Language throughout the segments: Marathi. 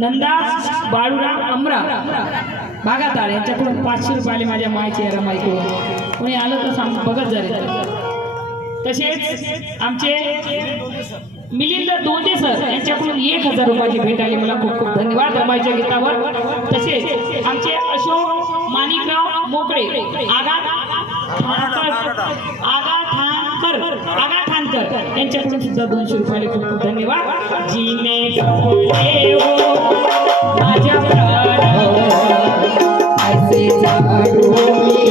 नंदा बाळूराम अमरा बागाताळ यांच्याकडून 500 रुपये माझ्या मायचे रमाईकडून कोणी आलं तर सांग बघत झाले। तसेच आमचे मिलिंद दोंदे सर यांच्याकडून 1000 रुपयाची भेट आली, मला खूप खूप धन्यवाद रमाईच्या गीतावर। तसेच आमचे अशोक माणिकराव मोकळे आगा ठाणकर यांच्याकडून सुद्धा 200 रुपये खूप खूप धन्यवाद। जीने जपले हो माझ्या ऐसे जाडू मी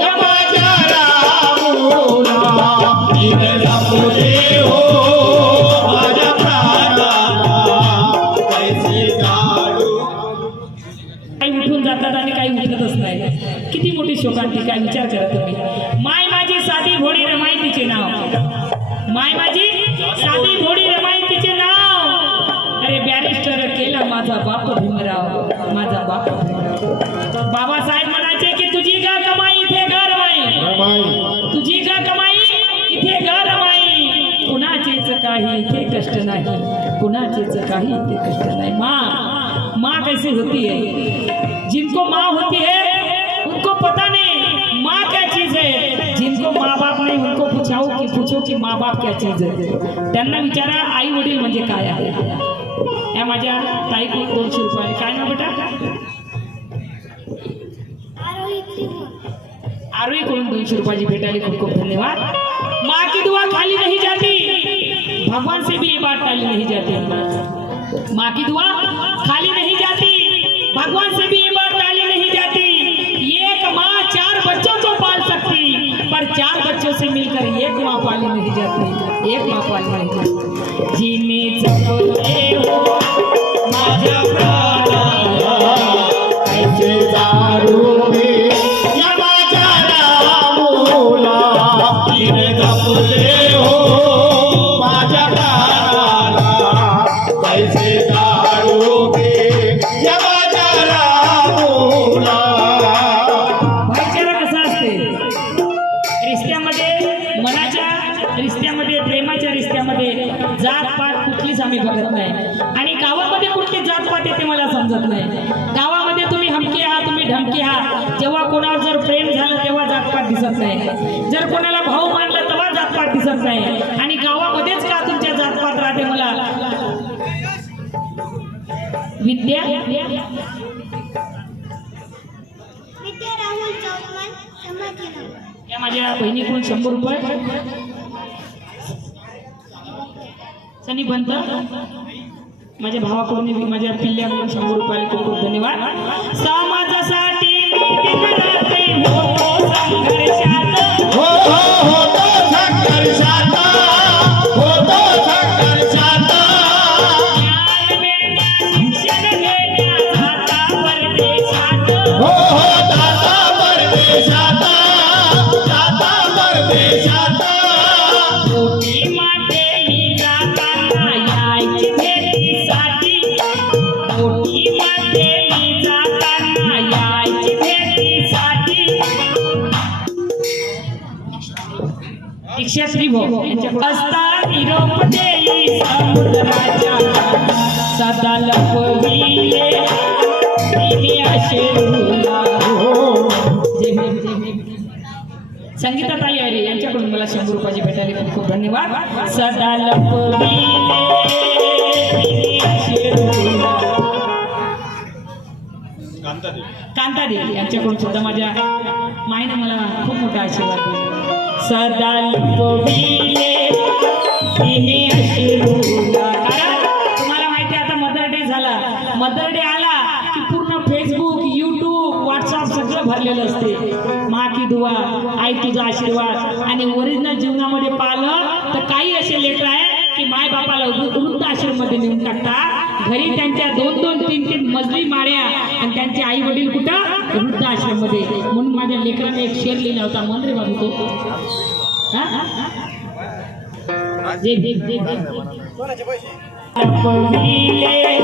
या माझ्या रामूला, जीने जपले हो माझ्या प्राणाला ऐसे जाडू। काही उठून जातात आणि काही उठतच नाही। किती मोठी शोकांती, काय विचार करा तुम्ही। माय माझी साधी घोडी रमाई तिचे नाव, माय माझी साधी घोडी रमाई तिचे नाव। अरे बॅरिस्टर केला माझा बाप भीमराव, माझा बाप भीमराव। बाबासाहेब म्हणायचे की तुझी का कमाई इथे घर रमाई, तुझी का कमाई इथे घर रमाई। कुणाचेच काही इथे कष्ट नाही, कुणाचेच काही इथे कष्ट नाही। माँ कैसे होती है, जिनको माँ होती है उनको पता नहीं माँ क्या चीज है। जिनको माँ बाप नहीं उनको पूछो कि माँ बाप क्या चीज है। त्यांना विचारा आई वडील म्हणजे काय आहे। या माझ्या ताईकडून 200 रुपये। काय ना बेटा? आरोहीकडून 200 रुपयाची भेट आली, खूप खूप धन्यवाद। माँ की दुआ खाली नहीं जाती, भगवान से भी ये बात टाली नहीं जाती। माँ की दुआ खाली नहीं जाती, भगवान से भी ये बात टाली नहीं जाती। एक माँ 4 बच्चों को पाल सकती, पर 4 बच्चों से मिलकर एक माँ पाली नहीं जाती, एक माँ पाली नहीं जाती। जीने जपले हो माझ्या प्राणाला ऐसे जाडू मी या माझ्या रामूला, जीने जपले हो माझ्या प्राणाला ऐसे जाडू मी या माझ्या रामूला। भाईचारा कसा असते रिश्त्यामध्ये, मनाच्या रिश्त्यामध्ये, प्रेमाच्या रिश्त्यामध्ये जात पात कुठलीच आम्ही बघत नाही। आणि गावात समजत नाही. गावामध्ये तुम्ही हमके आहात, तुम्ही ढमके आहात. जेव्हा कोणावर जर प्रेम झालं तेव्हा जातपात दिसत नाही. जर कोणाला भाऊ मानलं तेव्हा जातपात दिसत नाही. आणि गावामध्येच का तुमच्या जातपात राहते? मला विद्या राहुल चौकमन संभाजीनगर. या माझ्या बहिणीकडून 100 रुपये. सनी बंत माझ्या भावाकडून माझ्या पिल्ल्याकडून 100 रुपये. खूप खूप धन्यवाद. समाजासाठी मी राहते होतो संघर्षात. हो होतो संघर्षात, होतो संघर्षात. ज्ञान मिळवण्यास शिक्षण घेण्या जाता परदेशात. हो जाता परदेशात, जाता परदेशात. मोठी मातेही जाताना यायची भेटीसाठी. मोठी मातेही जाताना यायची भेटीसाठी. दीक्षाश्री भाऊ यांच्याकडून असता निरोप देई समुद्राच्या सदा लपविले तिने अश्रूला. संगीताताई अरे यांच्याकडून मला 100 रुपयाची भेटायला खूप खूप धन्यवाद. सदा लपविले तिने अश्रूला. कांता देवी यांच्याकडून सुद्धा माझ्या माईने मला खूप मोठा आशीर्वाद दिला. सदा लपविले तिने अश्रूला. कारण तुम्हाला माहिती आहे आता मदर डे झाला. मदर डे आला की पूर्ण फेसबुक, यूट्यूब, व्हॉट्सअप सगळं भरलेलं असते. माँ की दुआ, आई तुझा आशीर्वाद. आणि ओरिजिनल जीवनामध्ये पाहिलं तर काही असे लेकर आहे की माय बापाला वृद्ध आश्रममध्ये नेऊन टाकतात. घरी त्यांच्या 2-2, 3-3 मजली माळ्या आणि त्यांचे आई वडील कुठं? वृद्ध आश्रममध्ये. म्हणून माझ्या लेकराने एक शेर लिहिला होता. मन रे बाबू तो जे लपविले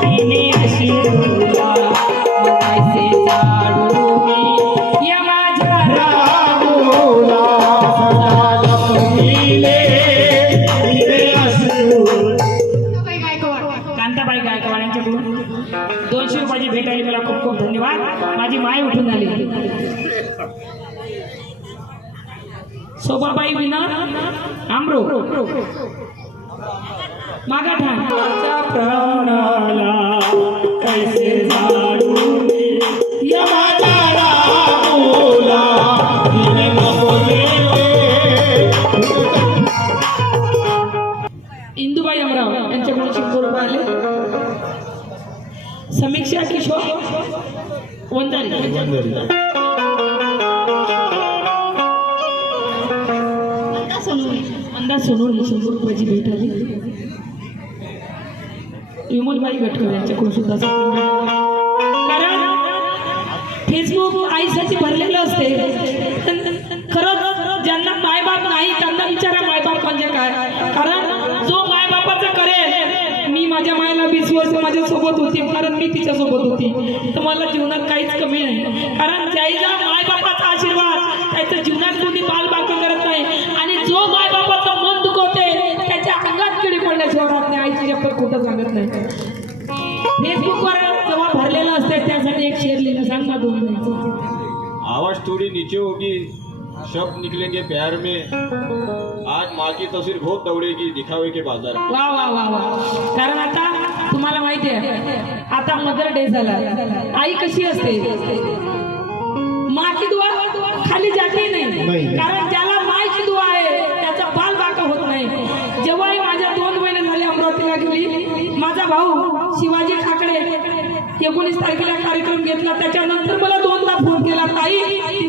तिने अश्रूला. कैसे जाडू मी या माझ्या राहुला सदा लपविले तिने अश्रूला. कांताबाई गायकवाड यांच्याकडून 200 रुपयाची भेट आली. मला खूप खूप धन्यवाद. माझी माय उठून आली. शोभाबाई विना आमरो मागाठा प्राणाला कैसे जाडू या माझ्या राहुला तिने लपविले. इंदुबाई अमराव यांच्याकडून 100 रुपये आले. समीक्षा किशोर वंजारी. मंदा सोनवणे 100 रुपयाची भेट आली. विमलबाई गटकर यांच्याकडून सुद्धा 100 रुपये. कारण फेसबुक आईसाठी भरलेलं असते. खरंच ज्यांना मायबाप नाही त्यांना विचारा मायबाप म्हणजे काय. कारण जो मायबापाचं करेल, मी माझ्या मायला 20 वर्ष माझ्या सोबत होती कारण मी तिच्या सोबत होती, तर मला जीवनात काहीच कमी नाही. कारण ज्याचा मायबापाचा आशीर्वाद त्याच्या जीवनात कोणी बालबाकी करत नाही. आणि जो मायबापाचं मन दुखवते त्याच्या अंगात किडी पडल्याशिवाय राहत नाही. आईची शपथ कुठं सांगत नाही. फेसबुकवर जेव्हा भरलेलं असते त्यासाठी एक शेअर लिहिलं. सांग ना 2 मिनिट. आवाज थोड़ी नीचे होगी, शब्द निकलेंगे प्यार में. आज माँ की तस्वीर बहुत दौड़ेगी दिखावे के बाजार. वा वा वा वा. कारण आता तुम्हाला माहिती आहे आता मदर डे झाला. आई कशी असते? माँ की दुआ खाली जाते नाही. कारण ज्याला मायची दुआ आहे त्याचा बाल बाका होत नाही. जेव्हाही माझ्या 2 महिने झाले अमरावतीला गेली, माझा भाऊ शिवाजी ठाकरे 19 तारखेला कार्यक्रम घेतला. त्याच्यानंतर मला 2दा फोन केला. ताई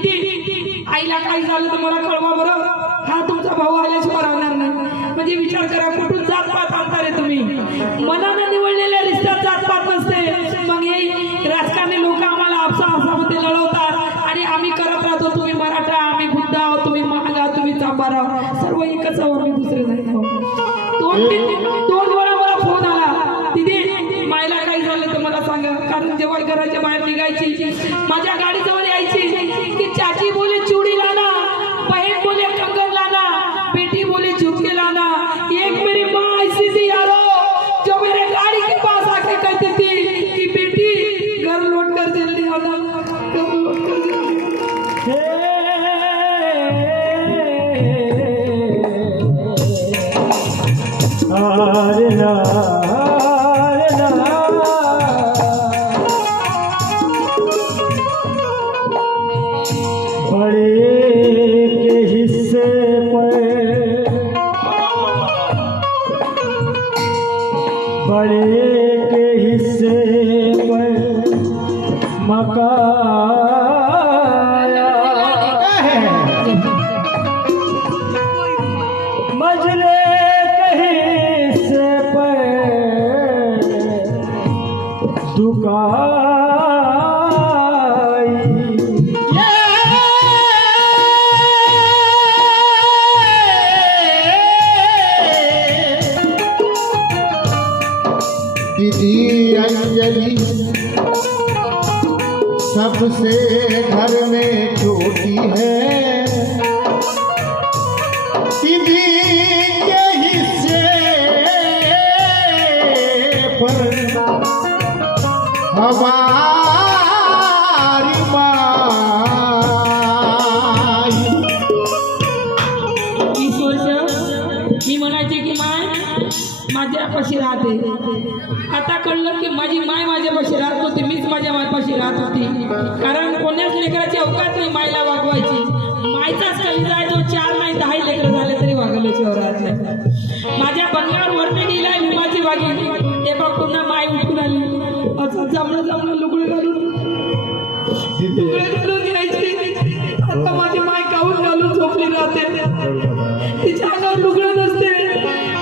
तिथे आईला काही झालं तर मला कळवा बरं. हा तुमचा भाऊ आल्याशिवाय राहणार नाही. म्हणजे विचार करा कुठून जातपात आणता रे तुम्ही. मनानं निवडलेल्या रिश्त्यात जातपात नसते. मग हे राजकारणी लोक आम्हाला आपसामध्ये लढवतात आणि आम्ही करत राहतो. तुम्ही मराठा, आम्ही बुद्ध आहोत, तुम्ही महागा, तुम्ही चांबार आहोत. सर्व एकच आहोत, आम्ही दुसरे नाही. 2 वेळा मला फोन आला. तिथे मायला काही झालं तर मला सांगा. कारण जेव्हा घराच्या बाहेर निघायची माझ्या गाडीजवळ यायची की चाची बोले चूड़ी लाना, बहन बोले कंगन लाना, बेटी बोले झुमके लाना. एक मेरी माँ ऐसी थी यारो जो मेरे गाड़ी के पास आके कहती थी कि के हिस्से पर मकाया मजरे के हिस्से पर दुकाई दीदी अंजलि सबसे घर में छोटी है दीदी के हिस्से पर हमारी माई ईश्वर मी म्हणायचे की माय माझ्यापाशी राहते. आता कळलं की माझी माय माझ्यापाशी राहत होती, मीच माझ्या मायपाशी राहत होती. कारण कोण्याच लेकराची अवकाश नाही मायला वागवायची. मायचाच कलिजा आहे तो 4 नाही 10 लेकरं झाले तरी वागवल्याशिवाय राहत नाही. माझ्या बंगल्यावर वरती गेलाय भीमाची वागी ते बघ पुन्हा माय उठून आली असं जमणं लुगडं घालून यायची. आता माझी माय काऊन घालून झोपली राहते. तिच्या अंगावर लुगडं नसते,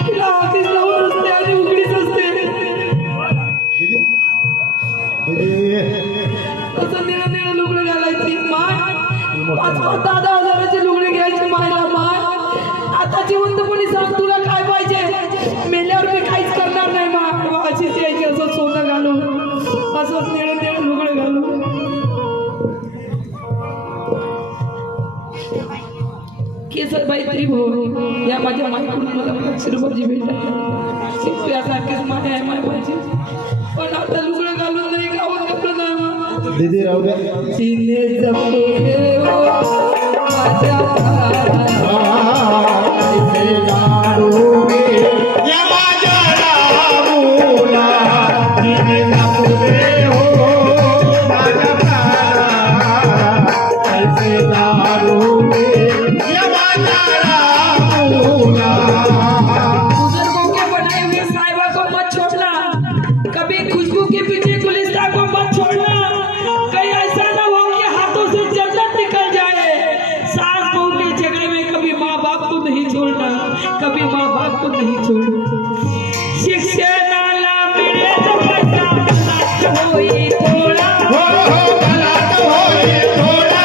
तिला हातीच लावून असते आणि उघडीच असते. असं निळं लुगडं घालायची माय. 5,000-10,000 हजाराची लुगडे घ्यायची मायला माय. आता जिवंतपणी सांग तुला काय पाहिजे. मेल्यावर मी काहीच करणार नाही माय. अशीच यायची असं सोनं घालून असंच निळं लुगडं घालून. केसरबाई तरी भाऊ या माझ्या मायकडून मला 1,00,000 रुपयाची भेट यासारखीच माय आहे माय माझी. पण आता लुगडं घालून नाही गावात घातलं नाही मा. दीदी राहू द्या तिने जपले हो माझ्या ऐसे लाडोगे या माझ्या रामूला तिने जपले हो माझ्या प्राणाला. ऐसे लाडोगे या माझ्या रामूला बुजुर्गों के बनाए हुए साहिबा को मत छोड़ना. कभी खुशबू के पीछे गुलिस्तान को मत छोड़ना. कहीं ऐसा न हो कि हाथों से जन्नत निकल जाए. सास बहू के झगड़े में कभी माँ बाप को नहीं छोड़ना, कभी माँ बाप को नहीं छोड़ना. शिक्षणाला मिळेल पैसा होई थोडा. हो हो भलाच होईल थोडा,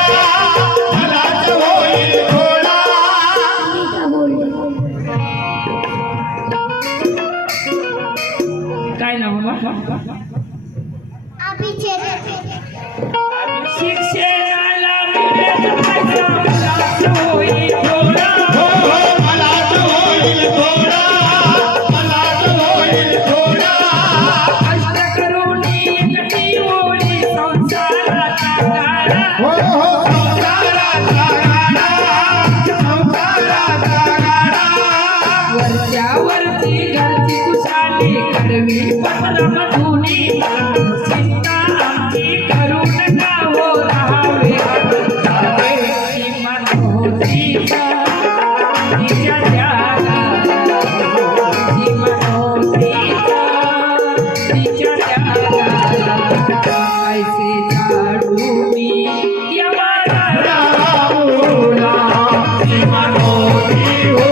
भलाच होईल थोडा. काय नाव बा? अभिषेक शिक्षणाला मिळेल पैसा होई थोडा. हो हो भलाच होईल थोडा, भलाच होईल थोडा. कष्ट करून एकटी होळी संसाराचा गाडा. हो हो संसाराचा गाडा, संसाराचा गाडा. वरच्यावरती घरची कुशाली कडवी पत्रमधुनी. चिंता आमची करू नका हो राहावे ती मनोतीचा तिच्या त्यागात. ती मनोतीचा तिच्या त्यागात. ऐसे झाडू मी या माझ्या रामूला ती मनोती हो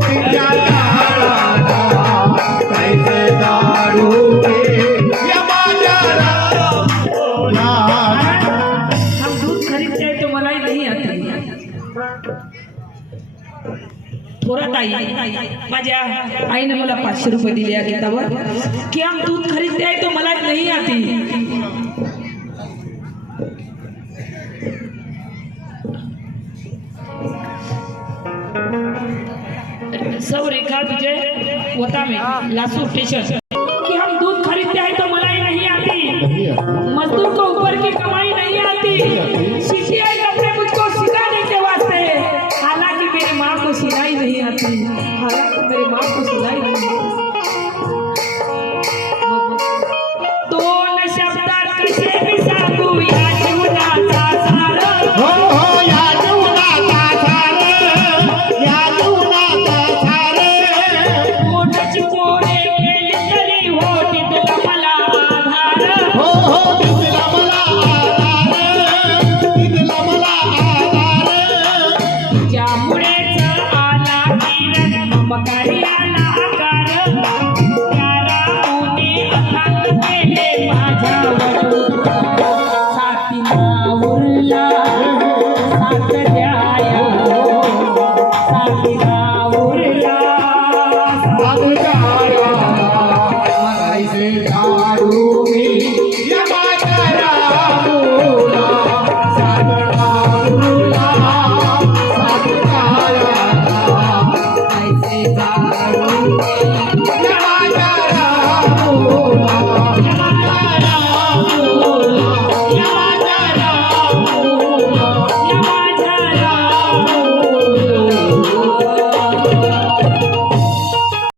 तिच्या लाडाला. कैसे दारूगे या माझ्या रामूला. हम दूध खरीदते हैं तो मलाई नहीं आती. थोड़ा ताई माझ्या आईने मला 500 रुपये दिले या किताबावर की हम दूध खरीदते हैं तो मलाई नहीं आती. सब रेखा विजय वता में लासू स्टेशन कि हम दूध खरीदते हैं तो मलाई नहीं आती. मजदूर को ऊपर की कमाई नहीं आती. सीसीआई अपने मुझको सिखाने के वास्ते. हालांकि मेरी माँ को सिलाई नहीं आती. हालांकि मेरी माँ को सिलाई नहीं आती. दोन शब्दात कसे मी सांगू या जीवनाचा सार. हो हो या जीवनाचा सार, या जीवनाचा सार. मोठची पोरे केली तरी हो माझ्यावर साथीला उरला साथ द्याया साथीला उरला साथ द्याया. म्हणायचे दारू